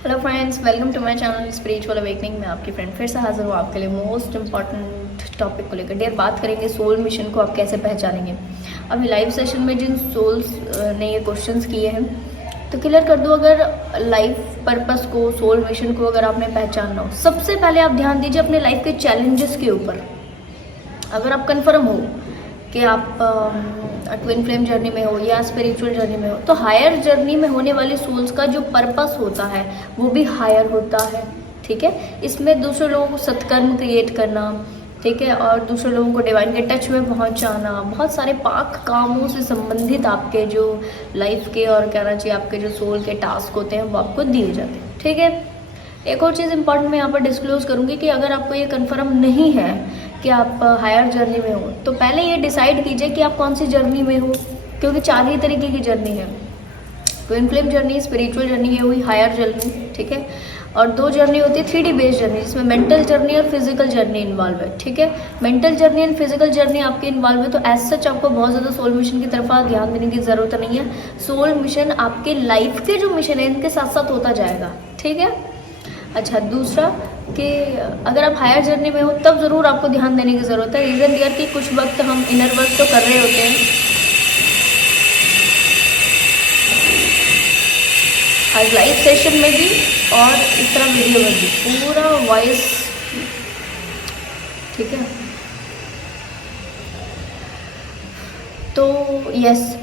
Hello friends, welcome to my channel spiritual awakening में आपकी friend फिर से हाजिर हूँ आपके लिए मोस्ट इंपॉर्टेंट टॉपिक को लेकर। डेयर बात करेंगे सोल मिशन को आप कैसे पहचानेंगे। अभी लाइव सेशन में जिन सोल्स ने ये क्वेश्चंस किए हैं तो क्लियर कर दूँ, अगर लाइफ पर्पस को, सोल मिशन को अगर आपने पहचानना हो, सबसे पहले आप ध्यान दीजिए अपने लाइफ के चैलेंजेस के ऊपर। अगर आप कन्फर्म हो कि आप ट्विन फ्लेम जर्नी में हो या स्पिरिचुअल जर्नी में हो, तो हायर जर्नी में होने वाली सोल्स का जो पर्पस होता है वो भी हायर होता है। ठीक है, इसमें दूसरे लोगों को सत्कर्म क्रिएट करना, ठीक है, और दूसरे लोगों को डिवाइन के टच में पहुंचाना, बहुत सारे पाक कामों से संबंधित आपके जो लाइफ के और कहना चाहिए आपके जो सोल के टास्क होते हैं वो आपको दिए जाते हैं। ठीक है, एक और चीज़ इंपॉर्टेंट मैं यहाँ पर डिस्क्लोज करूँगी कि अगर आपको ये कन्फर्म नहीं है कि आप हायर जर्नी में हो, तो पहले ये डिसाइड कीजिए कि आप कौन सी जर्नी में हो, क्योंकि 4 ही तरीके की जर्नी है। Twin flame journey, spiritual journey, ये हुई हायर जर्नी। ठीक है, और 2 जर्नी होती है 3D बेस्ड जर्नी, जिसमें मेंटल जर्नी और फिजिकल जर्नी इन्वॉल्व है। ठीक है, mental journey and physical journey आपकी इन्वॉल्व है, तो एज सच आपको बहुत ज़्यादा सोल मिशन की तरफ ध्यान देने की ज़रूरत नहीं है। सोल मिशन आपके लाइफ के जो मिशन है इनके साथ साथ होता जाएगा। ठीक है, अच्छा, दूसरा कि अगर आप हायर जर्नी में हो तब ज़रूर आपको ध्यान देने की ज़रूरत है। रीज़न डियर कि कुछ वक्त हम इनर वर्क तो कर रहे होते हैं, आज लाइव सेशन में भी और इस तरह वीडियो में भी पूरा वॉइस। ठीक है, तो यस,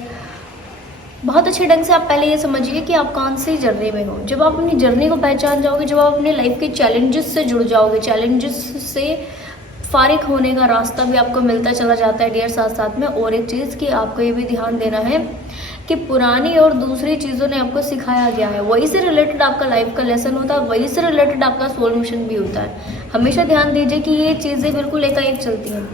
बहुत अच्छे ढंग से आप पहले ये समझिए कि आप कौन सी जर्नी में हो। जब आप अपनी जर्नी को पहचान जाओगे, जब आप अपने लाइफ के चैलेंजेस से जुड़ जाओगे, चैलेंजेस से फारिग होने का रास्ता भी आपको मिलता चला जाता है डियर। साथ साथ में और एक चीज़ कि आपको ये भी ध्यान देना है कि पुरानी और दूसरी चीज़ों ने आपको सिखाया गया है, वही से रिलेटेड आपका लाइफ का लेसन होता है, वही से रिलेटेड आपका सोल मिशन भी होता है। हमेशा ध्यान दीजिए कि ये चीज़ें बिल्कुल एकाएक चलती हैं।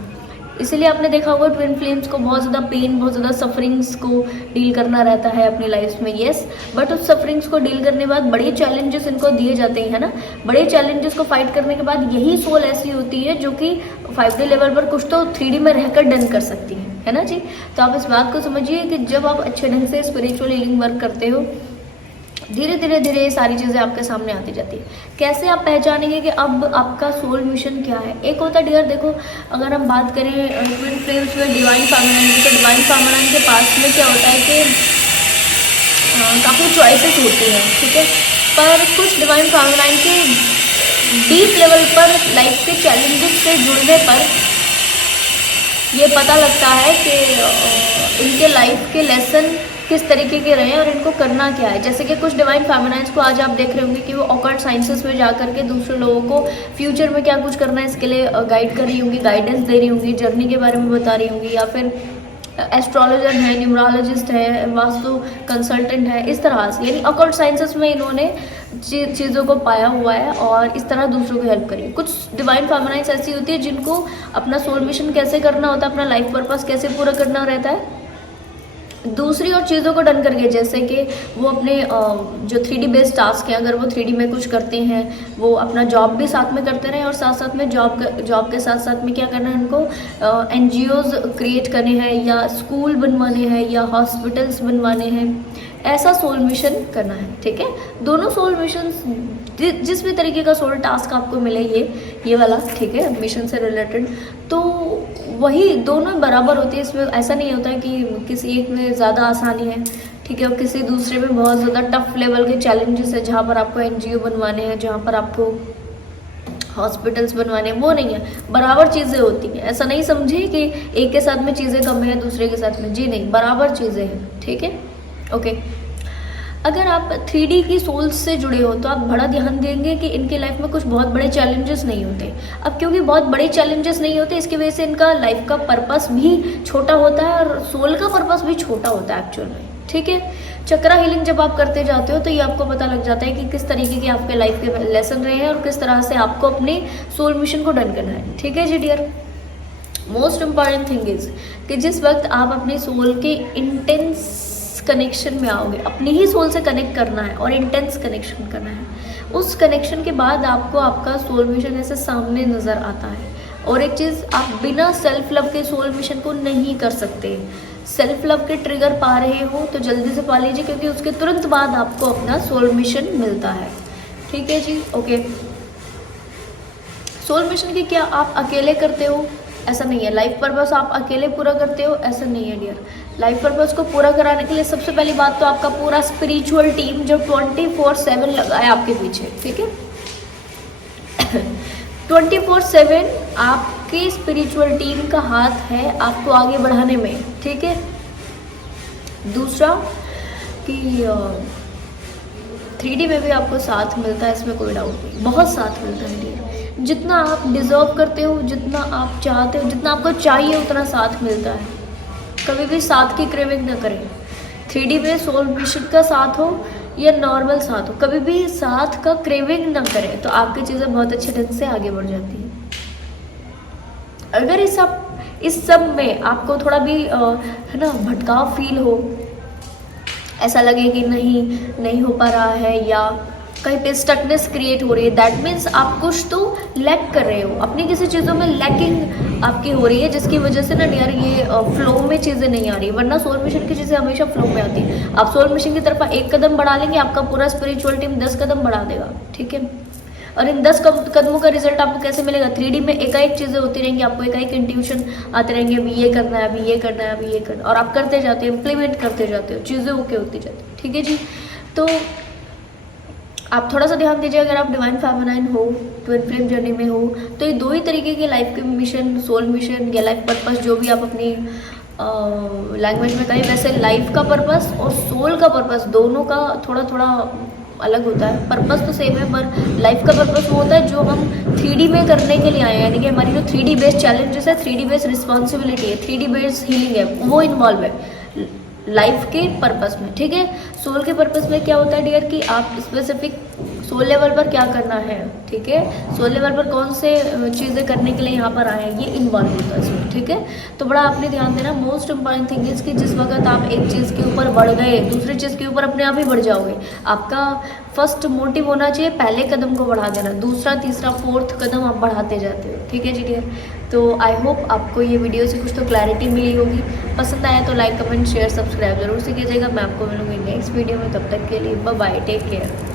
इसीलिए आपने देखा होगा ट्विन फ्लेम्स को बहुत ज़्यादा पेन, बहुत ज़्यादा सफरिंग्स को डील करना रहता है अपनी लाइफ में। येस, बट उस सफरिंग्स को डील करने के बाद बड़े चैलेंजेस इनको दिए जाते हैं, है ना। बड़े चैलेंजेस को फाइट करने के बाद यही सोल ऐसी होती है जो कि 5D लेवल पर कुछ तो 3D में रहकर डन कर सकती है ना जी। तो आप इस बात को समझिए कि जब आप अच्छे ढंग से स्पिरिचुअल हीलिंग वर्क करते हो, धीरे धीरे धीरे ये सारी चीज़ें आपके सामने आती जाती है। कैसे आप पहचानेंगे कि अब आपका सोल मिशन क्या है। एक होता है डियर, देखो अगर हम बात करें ट्विन फ्लेम्स में डिवाइन फेमिनिन, तो डिवाइन फेमिनिन के पास में क्या होता है कि काफ़ी चॉइसेस होती हैं। ठीक है, पर कुछ डिवाइन फेमिनिन के डीप लेवल पर लाइफ के चैलेंजेस से जुड़ने पर ये पता लगता है कि इनके लाइफ के लेसन किस तरीके के रहे हैं और इनको करना क्या है। जैसे कि कुछ डिवाइन फेमिनाइन्स को आज आप देख रहे होंगे कि वो ऑकल्ट साइंसेस में जाकर के दूसरे लोगों को फ्यूचर में क्या कुछ करना है इसके लिए गाइड कर रही होंगी, गाइडेंस दे रही होंगी, जर्नी के बारे में बता रही होंगी, या फिर एस्ट्रोलॉजर है, न्यूमरोलॉजिस्ट है, वास्तु कंसल्टेंट है। इस तरह से यानी ऑकल्ट साइंसेस में इन्होंने चीज़ों को पाया हुआ है और इस तरह दूसरों को हेल्प करी। कुछ डिवाइन फेमिनाइन्स ऐसी होती है जिनको अपना सोल मिशन कैसे करना होता है, अपना लाइफ पर्पस कैसे पूरा करना रहता है दूसरी और चीज़ों को डन करके। जैसे कि वो अपने जो 3D बेस्ड टास्क है, अगर वो 3D में कुछ करते हैं, वो अपना जॉब भी साथ में करते रहें और साथ साथ में जॉब के साथ साथ में क्या करना है उनको, NGOs क्रिएट करने हैं या स्कूल बनवाने हैं या हॉस्पिटल्स बनवाने हैं, ऐसा सोल मिशन करना है। ठीक है, दोनों सोल मिशन जिस भी तरीके का सोल टास्क आपको मिले, ये वाला, ठीक है, मिशन से रिलेटेड, तो वही दोनों बराबर होती है। इसमें ऐसा नहीं होता है कि किसी एक में ज़्यादा आसानी है, ठीक है, और किसी दूसरे में बहुत ज़्यादा टफ लेवल के चैलेंजेस है, जहाँ पर आपको NGO बनवाने हैं, जहाँ पर आपको हॉस्पिटल्स बनवाने हैं, वो नहीं है, बराबर चीज़ें होती हैं। ऐसा नहीं समझिए कि एक के साथ में चीज़ें कम है दूसरे के साथ में, जी नहीं, बराबर चीज़ें हैं। ठीक है, ओके। अगर आप 3D की सोल्स से जुड़े हो तो आप बड़ा ध्यान देंगे कि इनकी लाइफ में कुछ बहुत बड़े चैलेंजेस नहीं होते। अब क्योंकि बहुत बड़े चैलेंजेस नहीं होते, इसकी वजह से इनका लाइफ का पर्पस भी छोटा होता है और सोल का पर्पस भी छोटा होता है एक्चुअल में। ठीक है, चक्रा हीलिंग जब आप करते जाते हो तो ये आपको पता लग जाता है कि किस तरीके के आपके लाइफ के लेसन रहे हैं और किस तरह से आपको अपने सोल मिशन को डन करना है। ठीक है जी dear, most important thing is कि जिस वक्त आप अपने सोल के इंटेंस कनेक्शन में आओगे, अपनी ही सोल से कनेक्ट करना है और इंटेंस कनेक्शन करना है, उस कनेक्शन के बाद आपको आपका सोल मिशन ऐसे सामने नज़र आता है। और एक चीज़, आप बिना सेल्फ लव के सोल मिशन को नहीं कर सकते। सेल्फ लव के ट्रिगर पा रहे हो तो जल्दी से पा लीजिए, क्योंकि उसके तुरंत बाद आपको अपना सोल मिशन मिलता है। ठीक है जी, ओके। सोल मिशन की क्या आप अकेले करते हो? ऐसा नहीं है। लाइफ पर्पस आप अकेले पूरा करते हो? ऐसा नहीं है डियर। लाइफ पर्पस को पूरा कराने के लिए सबसे पहली बात तो आपका पूरा स्पिरिचुअल टीम जो 24/7 लगा है आपके पीछे, ठीक है। 24/7 आपकी स्पिरिचुअल टीम का हाथ है आपको आगे बढ़ाने में, ठीक है। दूसरा कि 3D में भी आपको साथ मिलता है, इसमें कोई डाउट नहीं, बहुत साथ मिलता है डियर। जितना आप डिजर्व करते हो, जितना आप चाहते हो, जितना आपको चाहिए उतना साथ मिलता है। कभी भी साथ की क्रेविंग ना करें। 3D में सोल मिशन का साथ हो या नॉर्मल साथ हो, कभी भी साथ का क्रेविंग ना करें तो आपकी चीज़ें बहुत अच्छे ढंग से आगे बढ़ जाती हैं। अगर इस सब में आपको थोड़ा भी है ना भटकाव फील हो, ऐसा लगे कि नहीं हो पा रहा है या कहीं पे स्टकनेस क्रिएट हो रही है, दैट मीन्स आप कुछ तो लैक कर रहे हो, अपनी किसी चीज़ों में लैकिंग आपकी हो रही है, जिसकी वजह से ना यार ये फ्लो में चीज़ें नहीं आ रही। वरना सोल मिशन की चीज़ें हमेशा फ्लो में आती है। आप सोल मिशन की तरफ एक कदम बढ़ा लेंगे, आपका पूरा स्पिरिचुअल टीम 10 कदम बढ़ा देगा, ठीक है। और इन 10 कदमों का रिजल्ट आपको कैसे मिलेगा? 3D में एकाएक चीज़ें होती रहेंगी, आपको एकाएक इंट्यूशन आते रहेंगे, अभी ये करना है, अभी ये करना है, अभी ये करना है, और आप करते जाते हो, इम्प्लीमेंट करते जाते हो, चीज़ें ओके होती जाती है, ठीक है जी। तो आप थोड़ा सा ध्यान दीजिए, अगर आप डिवाइन फेमिनाइन हो, ट्विन फ्लेम जर्नी में हो, तो ये दो ही तरीके के लाइफ के मिशन, सोल मिशन या लाइफ पर्पस, जो भी आप अपनी लैंग्वेज में कहें, वैसे लाइफ का पर्पस और सोल का पर्पस दोनों का थोड़ा थोड़ा अलग होता है। पर्पस तो सेम है, पर लाइफ का पर्पस वो होता है जो हम 3D में करने के लिए आए हैं, यानी कि हमारी जो 3D बेस्ड चैलेंजेस है, 3D बेस्ड रिस्पॉन्सिबिलिटी है, 3D बेस्ड हीलिंग है, वो इन्वॉल्व है लाइफ के पर्पस में, ठीक है। सोल के पर्पस में क्या होता है डियर कि आप स्पेसिफिक सोल लेवल पर क्या करना है, ठीक है। सोल लेवल पर कौन से चीज़ें करने के लिए यहाँ पर आए हैं, ये इन्वॉल्व होता है इसमें, ठीक है। तो बड़ा आपने ध्यान देना। मोस्ट इम्पॉर्टेंट थिंग इज कि जिस वक्त आप एक चीज़ के ऊपर बढ़ गए, दूसरी चीज़ के ऊपर अपने आप ही बढ़ जाओगे। आपका फर्स्ट मोटिव होना चाहिए पहले कदम को बढ़ा देना, दूसरा, तीसरा, फोर्थ कदम आप बढ़ाते जाते हो, ठीक है जी डियर। तो आई होप आपको ये वीडियो से कुछ तो क्लैरिटी मिली होगी। पसंद आया तो लाइक, कमेंट, शेयर, सब्सक्राइब जरूर से कीजिएगा। मैं आपको मिलूंगी नेक्स्ट वीडियो में, तब तक के लिए बाय बाय, टेक केयर।